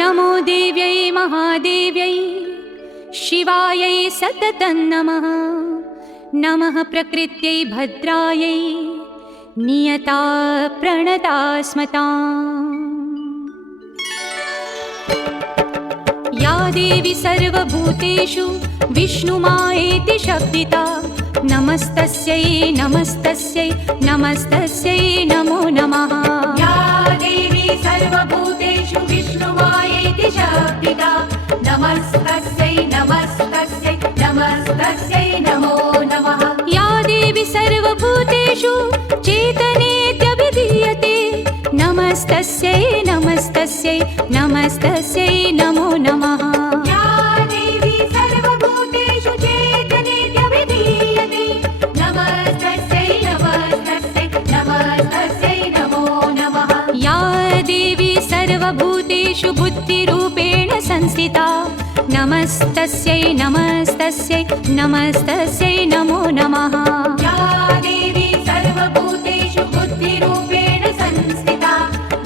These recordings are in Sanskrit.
नमो देव्यै महादेव्यै शिवायै सततं नमः। नमः प्रकृत्यै भद्रायै नियता प्रणता स्मताम्। या देवी सर्वभूतेषु विष्णुमायेति शब्दिता नमस्तस्यै नमस्तस्यै नमस्तस्यै नमो नमः। या देवी सर्वभूतेषु विष्णुमायेति शब्दिता नमस्तस्यै नमस्तस्यै नमस्तस्यै नमो नमः। या देवी सर्वभूतेषु चेतनेत्यभिधीयते नमस्तस्यै नमस्तस्यै नमस्तस्यै नमो नमः। या देवी सर्वभूतेषु चेतनेत्यभिधीयते नमस्तस्यै नमस्तस्यै नमस्तस्यै नमो नमः। या देवी सर्वभूतेषु बुद्धिरूपेण संस्थिता नमस्तस्यै नमस्तस्यै नमस्तस्यै नमो नमः। या देवी सर्वभूतेषु बुद्धिरूपेण संस्थिता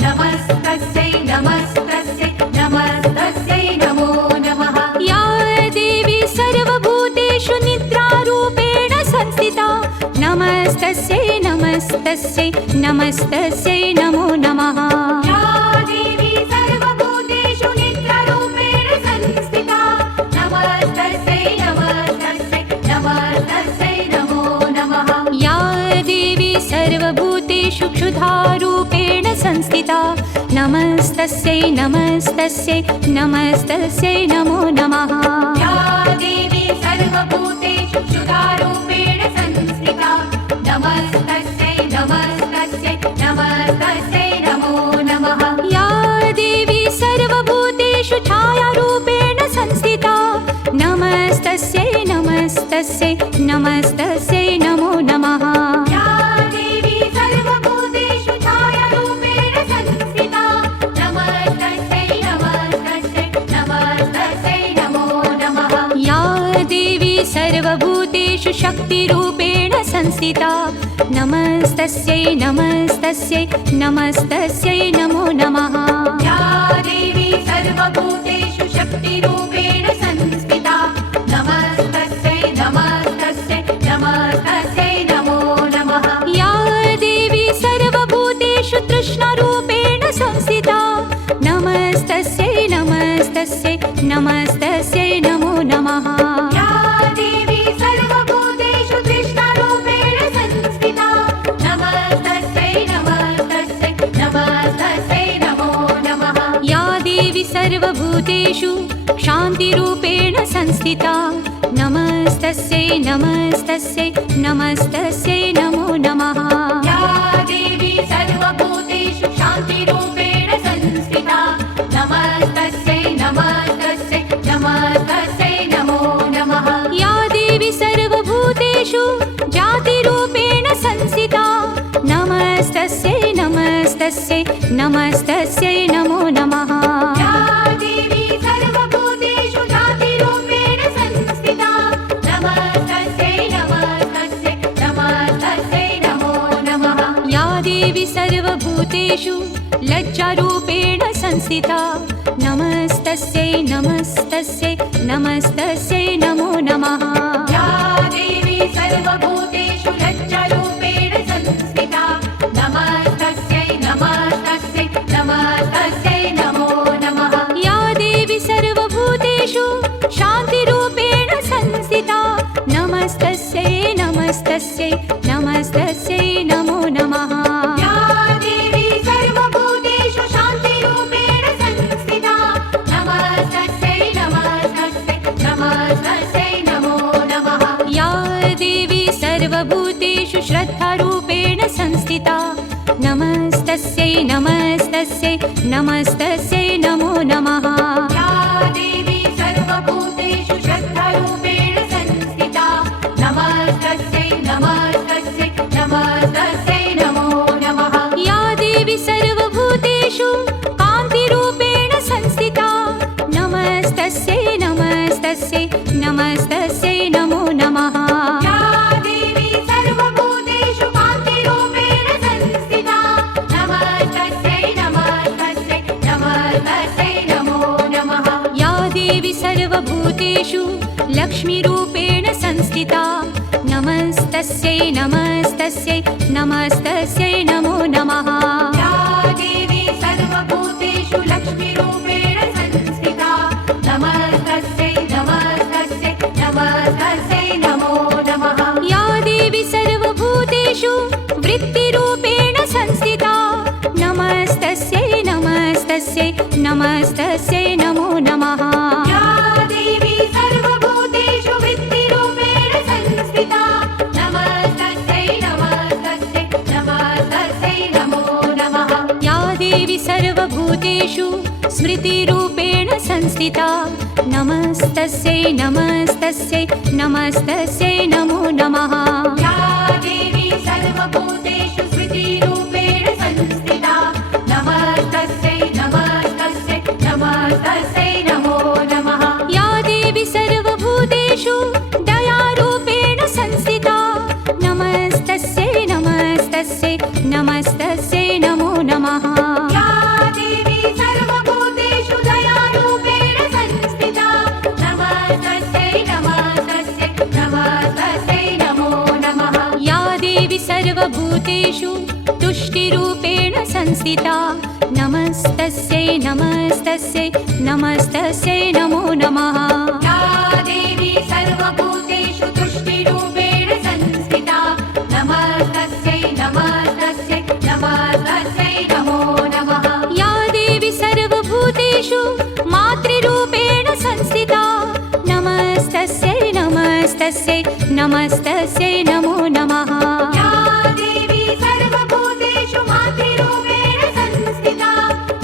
नमस्तस्यै नमस्तस्यै नमस्तस्यै नमो नमः। या देवी सर्वभूतेषु निद्रारूपेण संस्थिता नमस्तस्यै नमस्तस्यै नमस्तस्यै नमो नमः। या देवी सर्वभूतेषु निद्रारूपेण संस्थिता नमस्तस्यै नमस्तस्यै नमस्तस्यै नमो नमः। या देवी सर्वभूतेषु क्षुधारूपेण संस्थिता नमस्तस्यै नमस्तस्यै नमस्तस्यै नमो नमः। या देवी सर्वभूतेषु क्षुधारूपेण संस्थिता नमस्तस्यै नमस्तस्यै नमस्तस्यै नमो नमः। या देवी सर्वभूतेषु छायारूपेण संस्थिता नमस्तस्यै नमस्तस्यै नमस्तस्यै नमो नमः। या देवी सर्वभूतेषु छायारूपेण संस्थिता नमस्तस्यै नमस्तस्यै नमस्तस्यै नमो नमः। या देवी सर्वभूतेषु शक्तिरूपेण संस्थिता नमस्तस्यै नमस्तस्यै नमस्तस्यै नमो नमः। या देवी सर्वभूतेषु शक्तिरूपेण संस्थिता नमस्तस्यै नमस्तस्यै नमस्तस्यै नमो नमः। या देवी सर्वभूतेषु तृष्णारूपेण संस्थिता नमस्तस्यै नमस्तस्यै नमस्तस्यै नमो नमः। या देवी सर्वभूतेषु तृष्णारूपेण संस्थिता नमस्तस्यै नमस्तस्यै नमस्तस्यै नमो नमः। या देवी सर्वभूतेषु शान्तिरूपेण संस्थिता नमस्तस्यै नमस्तस्यै नमस्तस्यै नमो नमः। या देवी सर्वभूतेषु शान्तिरूपेण संस्थिता नमस्तस्यै नमस्तस्यै नमस्तस्यै नमो नमः। या देवी सर्वभूतेषु जातिरूपेण संस्थिता नमस्तस्यै नमस्तस्यै नमस्तस्यै नमो नमः। या देवी सर्वभूतेषु जातिरूपेण संस्थिता नमस्तस्यै नमस्तस्यै नमस्तस्यै नमो नमः। या देवी सर्वभूतेषु लज्जारूपेण संस्थिता नमस्तस्यै नमस्तस्यै नमस्तस्यै नमो नमः। या देवी सर्वभूतेषु लज्जारूपेण संस्थिता नमस्तस्यै नमस्तस्यै नमस्तस्यै नमो नमः। या देवी सर्वभूतेषु शान्तिरूपेण संस्थिता नमस्तस्यै नमस्तस्यै नमस्तस्यै नमो नमः। या देवी सर्वभूतेषु शान्तिरूपेण संस्थिता नमस्तस्यै नमस्तस्यै नमस्तस्यै नमो नमः। या देवी सर्वभूतेषु श्रद्धारूपेण संस्थिता नमस्तस्यै नमस्तस्यै नमस्तस्यै नमो नमः। या देवी सर्वभूतेषु श्रद्धारूपेण संस्थिता नमस्तस्यै नमस्तस्यै नमस्तस्यै नमो नमः। या देवी सर्वभूतेषु कान्तिरूपेण संस्थिता नमस्तस्यै नमस्तस्यै नमस्तस्यै नमो नमः। या देवी सर्वभूतेषु कान्तिरूपेण संस्थिता नमस्तस्यै नमस्तस्यै नमस्तस्यै नमो लक्ष्मीरूपेण संस्थिता नमस्तस्यै नमस्तस्यै नमस्तस्यै नमो नमः या देवी सर्वभूतेषु लक्ष्मीरूपेण संस्थिता नमस्तस्यै नमस्तस्यै नमस्तस्यै नमो नमः या देवी सर्वभूतेषु वृत्तिरूपेण संस्थिता नमस्तस्यै नमस्तस्यै नमस्तस्यै नमो नमः या देवी सर्वभूतेषु वृत्तिरूपेण संस्थिता नमस्तस्यै नमस्तस्यै नमस्तस्यै नमो नमः या देवी सर्वभूतेषु स्मृतिरूपेण संस्थिता नमस्तस्यै नमस्तस्यै नमस्तस्यै नमो नमः या देवी सर्वभूतेषु स्मृतिरूपेण संस्थिता नमस्तस्यै नमस्तस्यै नमस्तस्यै नमो नमः या देवी सर्वभूतेषु दयारूपेण संस्थिता नमस्तस्यै नमस्तस्यै नमस्तस्यै नमो नमः या देवी सर्वभूतेषु दयारूपेण संस्थिता नमस्तस्यै नमस्तस्यै नमस्तस्यै नमो नमः या देवी सर्वभूतेषु तुष्टिरूपेण संस्थिता नमस्तस्यै नमस्तस्यै नमस्तस्यै नमो नमः या देवी सर्वभूतेषु तुष्टिरूपेण संस्थिता नमस्तस्यै नमस्तस्यै नमस्तस्यै नमो नमः या देवी सर्वभूतेषु मातृरूपेण संस्थिता नमस्तस्यै नमस्तस्यै नमस्तस्यै नमो नमः या देवी सर्वभूतेषु मातृरूपेण संस्थिता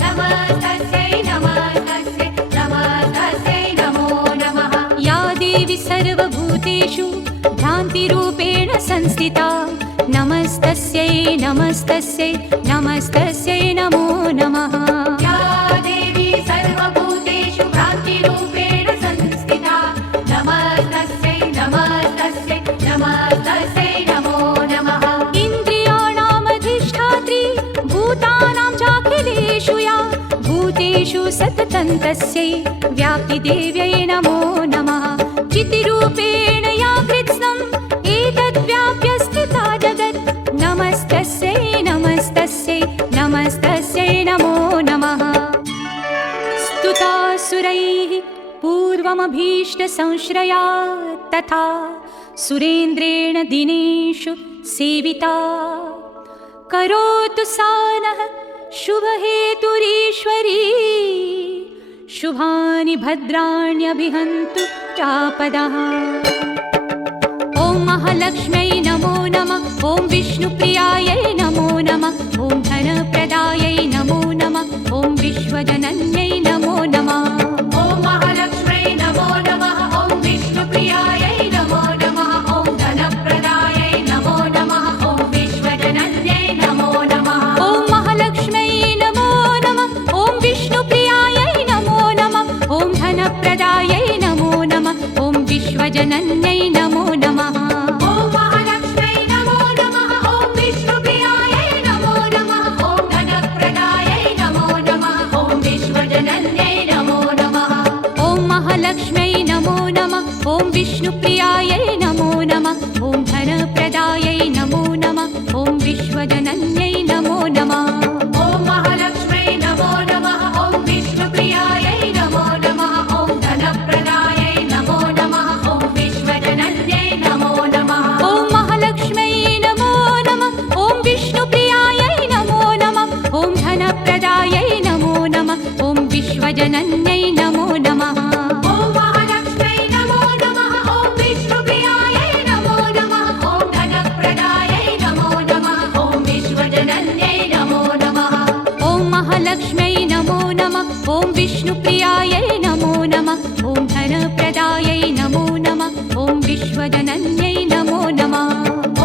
नमस्तस्यै नमस्तस्यै नमस्तस्यै नमो नमः या देवी सर्वभूतेषु भ्रान्तिरूपेण संस्थिता नमस्तस्यै नमस्तस्यै नमस्तस्यै नमो नमः या देवी सर्वभूतेषु भ्रान्तिरूपेण संस्थिता नमस्तस्यै नमस्तस्यै नमस्तस्यै नमो नमः इन्द्रियाणामधिष्ठात्री भूतानां चाखिलेषु या भूतेषु सततं तस्यै व्याप्तिदेव्यै नमो नमः चितिरूपेण या कृत्स्नम् एतद्व्याप्य स्थिता जगत् नमस्तस्यै नमस्तस्यै नमस्तस्यै नमो नमः स्तुतासुरैः पूर्वमभीष्टसंश्रया तथा सुरेन्द्रेण दिनेषु सेविता करोतु सा नः शुभहेतुरीश्वरी शुभानि भद्राण्यभिहन्तु चापदः ॐ महालक्ष्म्यै नमो नमः ॐ विष्णुप्रियायै नमो नमः ॐ धनप्रदायै नमो नमः ॐ विश्वजनन्यै नमो नमः ॐ महालक्ष्म्यै नमो नमः ॐ विष्णुप्रियायै नमो नमः ॐ धनप्रदायै नमो नमः ॐ विश्वजनन्यै नमो नमः ॐ महालक्ष्म्यै नमो नमः ॐ विष्णुप्रियायै नमो नमः ॐ धनप्रदायै नमो नमः ॐ विश्वजनन्यै नमो नमः ॐ महालक्ष्म्यै नमो नमः ॐ विष्णुप्रियायै नमो नमः ॐ धनप्रदायै नमो नमः ॐ विश्वजनन्यै नमो नमः ॐ महालक्ष्म्यै नमो नमः ॐ विष्णुप्रियायै नमो नमः ॐ धनप्रदायै नमो नमः ॐ विश्वजनन्यै नमो नमः ॐ महालक्ष्म्यै नमो नमः ॐ विष्णुप्रियायै नमो नमः ॐ धनप्रदायै नमो नमः ॐ विश्वजनन्यै नमो नमः ॐ महालक्ष्म्यै नमो नमः ॐ विष्णुप्रियायै नमो नमः ॐ धनप्रदायै नमो नमः ॐ विश्वजनन्यै नमो नमः ॐ महालक्ष्म्यै नमो नमः ॐ विष्णुप्रियायै नमो नमः ॐ धनप्रदायै नमो नमः ॐ विश्वजनन्यै नमो नमः ॐ महालक्ष्म्यै नमो नमः ॐ विष्णुप्रियायै नमो नमः ॐ धनप्रदायै नमो नमः ॐ विश्वजनन्यै नमो नमः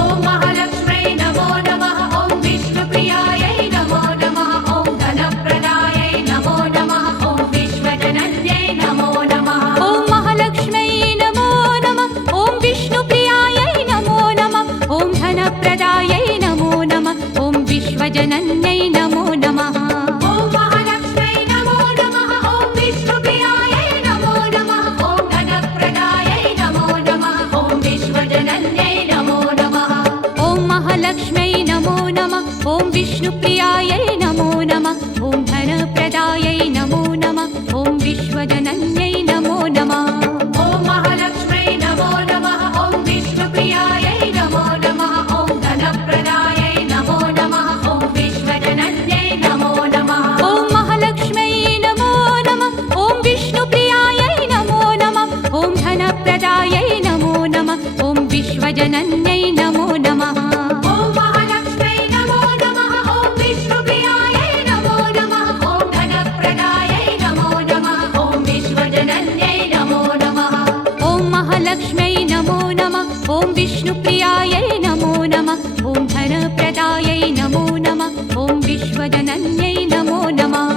ॐ महालक्ष्म्यै नमो नमः ॐ विष्णुप्रियायै नमो नमः ॐ धनप्रदायै नमो नमः ॐ विश्वजनन्यै नमो नमः ॐ महालक्ष्म्यै नमो नमः ॐ विष्णुप्रियायै नमो नमः ॐ धनप्रदायै नमो नमः ॐ विश्वजनन्यै नमो नमः ॐ महालक्ष्म्यै नमो नमः ॐ विष्णुप्रियायै नमो नमः ॐ धनप्रदायै नमो विश्वजनन्यै नमो नमः ॐ महालक्ष्म्यै नमो नमः ॐ विष्णुप्रियायै नमो नमः ॐ धनप्रदायै नमो नमः ॐ विश्वजनन्यै नमो नमः ॐ महालक्ष्म्यै नमो नमः ॐ विष्णुप्रियायै नमो नमः ॐ धनप्रदायै नमो नमः ॐ विश्वजनन्यै नमो नमः ॐ महालक्ष्म्यै नमो नमः ॐ विष्णुप्रियायै नमो नमः ॐ धनप्रदायै नमो नमः ॐ विश्वजनन्यै नमो नमः ॐ महालक्ष्म्यै नमो नमः ॐ विष्णुप्रियायै नमो नमः ॐ धनप्रदायै नमो नमः ॐ विश्वजनन्यै नमो नमः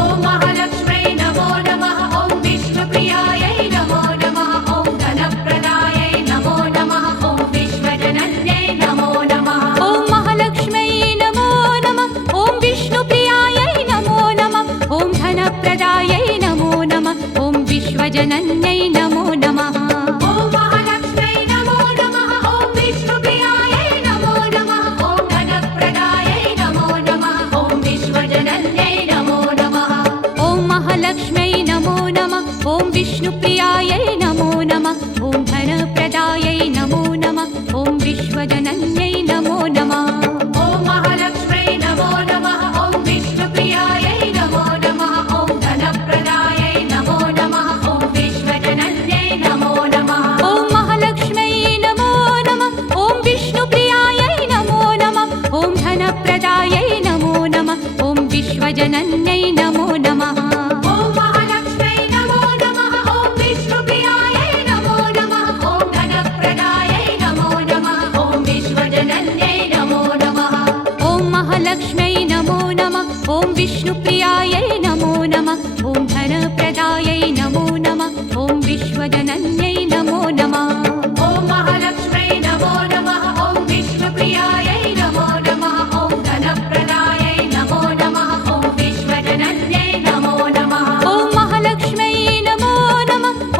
ॐ महालक्ष्म्यै नमो नमः ॐ विष्णुप्रियायै नमो नमः ॐ धनप्रदायै नमो नमः ॐ विश्वजनन्यै नमो नमः ॐ महालक्ष्म्यै नमो नमः ॐ विष्णुप्रियायै नमो नमः ॐ धनप्रदायै नमो नमः ॐ विश्वजनन्यै नमो नमः ॐ महालक्ष्म्यै नमो नमः ॐ विष्णुप्रियायै नमो नमः ॐ धनप्रदायै नमो नमः ॐ विश्वजनन्यै नमो नमः ॐ महालक्ष्म्यै नमो नमः ॐ विष्णुप्रियायै नमो नमः ॐ धनप्रदायै नमो नमः ॐ विश्वजनन्यै नमो नमः ॐ महालक्ष्म्यै नमो नमः ॐ विष्णुप्रियायै नमो नमः ॐ धनप्रदायै नमो नमः ॐ विश्वजनन्यै नमो नमः ॐ महालक्ष्म्यै नमो नमः ॐ विष्णुप्रियायै नमो नमः ॐ धनप्रदायै नमो नमः ॐ विश्वजनन्यै नमो नमः ॐ महालक्ष्म्यै नमो नमः ॐ विष्णुप्रियायै नमो नमः ॐ धनप्रदायै नमो नमः ॐ विश्वजनन्यै नमो नमः ॐ महालक्ष्म्यै नमो नमः ॐ विष्णुप्रियायै नमो नमः ॐ धनप्रदायै नमो नमः ॐ विश्वजनन्यै नमो नमः ॐ महालक्ष्म्यै नमो नमः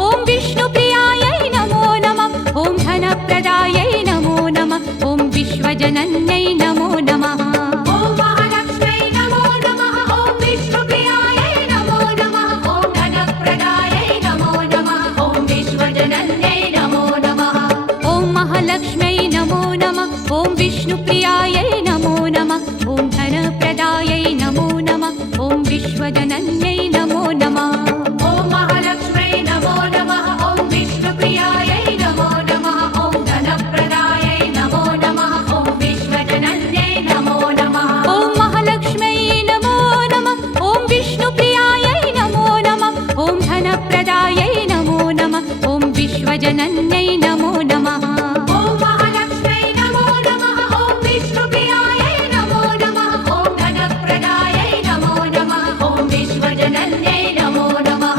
ॐ विष्णुप्रियायै नमो नमः ॐ धनप्रदायै नमो नमः ॐ विश्वजनन्यै नमो नमः ॐ महालक्ष्म्यै नमो नमः ॐ विष्णुप्रियायै नमो नमः ॐ धनप्रदायै नमो नमः ॐ विश्वजनन्यै नमो नमः ॐ महालक्ष्म्यै नमो नमः ॐ विष्णुप्रियायै नमो नमः ॐ धनप्रदायै नमो नमः ॐ विश्वजनन्यै नमो नमः ॐ महालक्ष्म्यै नमो नमः ॐ विष्णुप्रियायै नमो नमः ॐ धनप्रदायै नमो नमः ॐ विश्वजनन्यै नमो नमः ॐ महालक्ष्म्यै नमो नमः ॐ विष्णुप्रियायै नमो नमः ॐ धनप्रदायै नमो नमः ॐ विश्वजनन्यै नमो नमः ॐ महालक्ष्म्यै नमो नमः ॐ विष्णुप्रियायै नमो नमः ॐ धनप्रदायै नमो नमः ॐ विश्वजनन्यै नमो नमः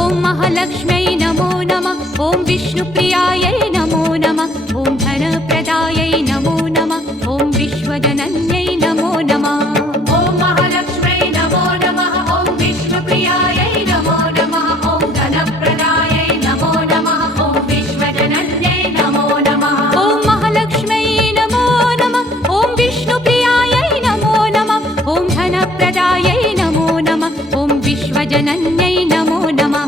ॐ महालक्ष्म्यै नमो नमः ॐ विष्णुप्रियायै नमो नमः ॐ धनप्रदायै नमो नमः ॐ विश्वजनन्यै नमो नमः ॐ महालक्ष्म्यै नमो नमः ॐ विष्णुप्रियायै नमो नमः ॐ धनप्रदायै नमो नमः ॐ विश्वजनन्यै नमो नमः ॐ महालक्ष्म्यै नमो नमः ॐ विष्णुप्रियायै नमो नमः ॐ धनप्रदायै नमो नमः ॐ विश्वजनन्यै नमो नमः ॐ महालक्ष्म्यै नमो नमः ॐ विष्णुप्रियायै नमो नमः ॐ धनप्रदायै नमो नमः ॐ विश्वजनन्यै नमो नमः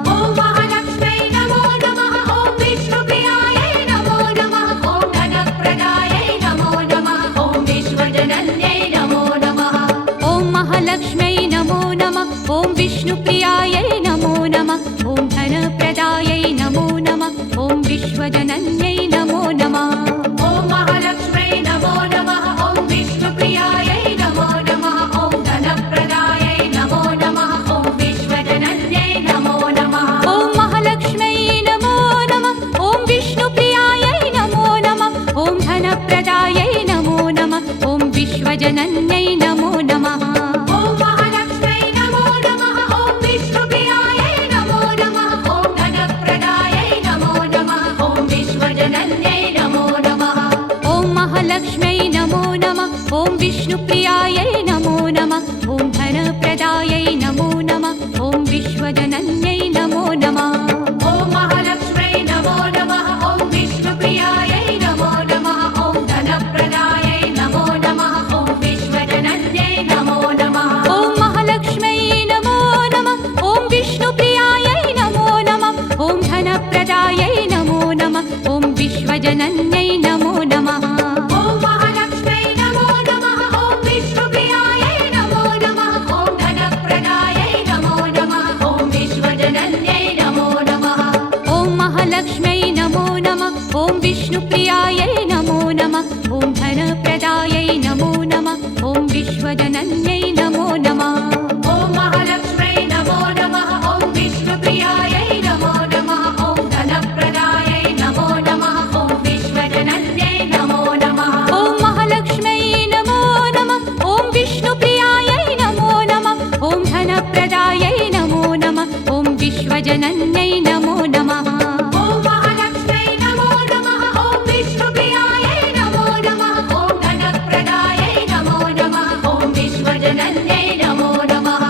ॐ महालक्ष्म्यै नमो नमः ॐ विष्णुप्रियायै नमो नमः ॐ धनप्रदायै नमो नमः ॐ विश्वजनन्यै नमो नमः ॐ महालक्ष्म्यै नमो नमः ॐ विष्णुप्रियायै नमो नमः ॐ धनप्रदायै नमो नमः ॐ विश्वजनन्यै नमो नमः ॐ महालक्ष्म्यै नमो नमः ॐ विष्णुप्रियायै नमो नमः ॐ धनप्रदायै नमो नमः ॐ विश्वजनन्यै नमो नमः ॐ महालक्ष्म्यै नमो नमः ॐ विष्णुप्रियायै नमो नमः ॐ धनप्रदायै नमो नमः ॐ विश्वजनन्यै नमो नमः ॐ महालक्ष्म्यै नमो नमः ॐ विष्णुप्रियायै नमो नमः ॐ धनप्रदायै नमो नमः ॐ विश्वजनन्यै नमो नमः ॐ महालक्ष्म्यै नमो नमः ॐ विष्णुप्रियायै नमो नमः ॐ धनप्रदायै नमो नमः ॐ विश्वजनन्यै नमो नमः ॐ महालक्ष्म्यै नमो नमः ॐ विष्णुप्रियायै नमो नमः ॐ धनप्रदायै नमो नमः ॐ विश्वजनन्यै नमो नमः ॐ महालक्ष्म्यै नमो नमः ॐ विष्णुप्रियायै विश्वजनन्यै नमो नमः। ॐ महालक्ष्म्यै नमो नमः। ॐ विष्णुप्रियायै नमो नमः। ॐ धनप्रदायै नमो नमः। ॐ विश्वजनन्यै नमो नमः।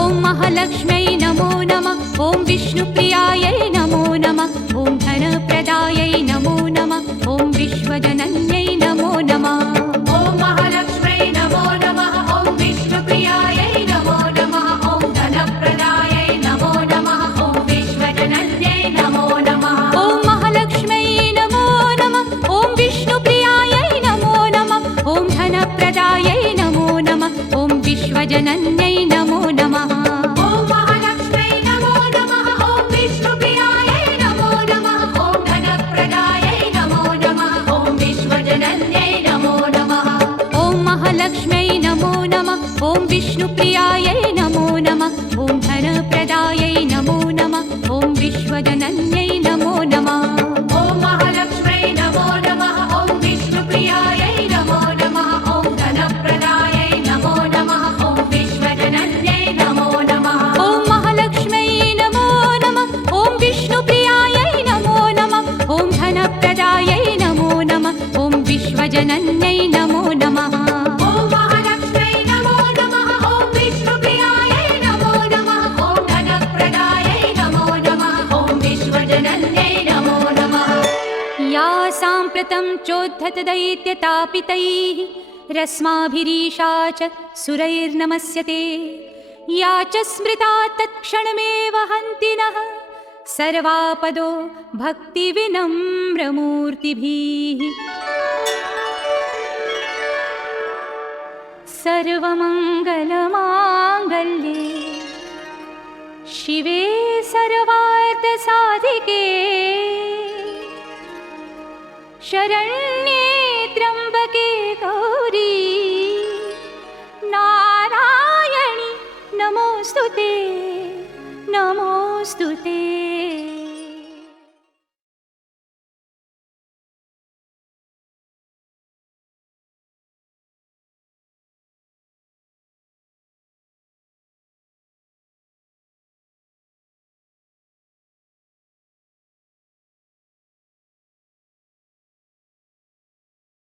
ॐ महालक्ष्म्यै नमो नमः। ॐ विष्णुप्रियायै नमो नमः। ॐ धनप्रदायै नमो नमः। ॐ विश्वजनन्यै नमो नमः। ॐ महालक्ष्म्यै नमो नमः। ॐ विष्णुप्रियायै नमो नमः। ॐ धनप्रदायै नमो नमः। ॐ विश्वजनन्यै नमो नमः। ॐ महालक्ष्म्यै नमो नमः। ॐ विष्णुप्रियायै नमो नमः। ॐ धनप्रदायै नमो नमः। ॐ विश्वजनन्यै नमो नमः। ॐ महालक्ष्म्यै नमो नमः। ॐ विष्णुप्रियायै नमो नमः। ॐ धनप्रदायै नमो नमः। ॐ विश्वजनन्यै नमो नमः। ॐ महालक्ष्म्यै नमो नमः। ॐ विष्णुप्रियायै नमो नमः। ॐ धनप्रदायै नमो नमः। ॐ विश्वजनन्यै नमो नमः। ॐ महालक्ष्म्यै नमो नमः। ॐ विष्णुप्रियायै नमो नमः। ॐ धनप्रदायै नमो नमः। ॐ विश्वजनन्यै नमो नमः। ॐ महालक्ष्म्यै नमो नमः। ॐ विष्णुप्रियायै नमो नमः। ॐ धनप्रदायै नमो नमः। ॐ विश्वजनन्यै नमो नमः। ॐ महालक्ष्म्यै नमो नमः। ॐ विष्णुप्रियायै नमो नमः। ॐ धनप्रदायै नमो नमः। ॐ विश्वजनन्यै नमो नमः। या साम्प्रतं चोद्धतदैत्यतापितैः रस्माभिरीशा च सुरैर्नमस्यते या च स्मृता तत्क्षणमेव हन्ति नः सर्वापदो भक्तिविनम्रमूर्तिभिः। सर्वमङ्गलमाङ्गल्ये शिवे सर्वार्थसाधिके शरण्ये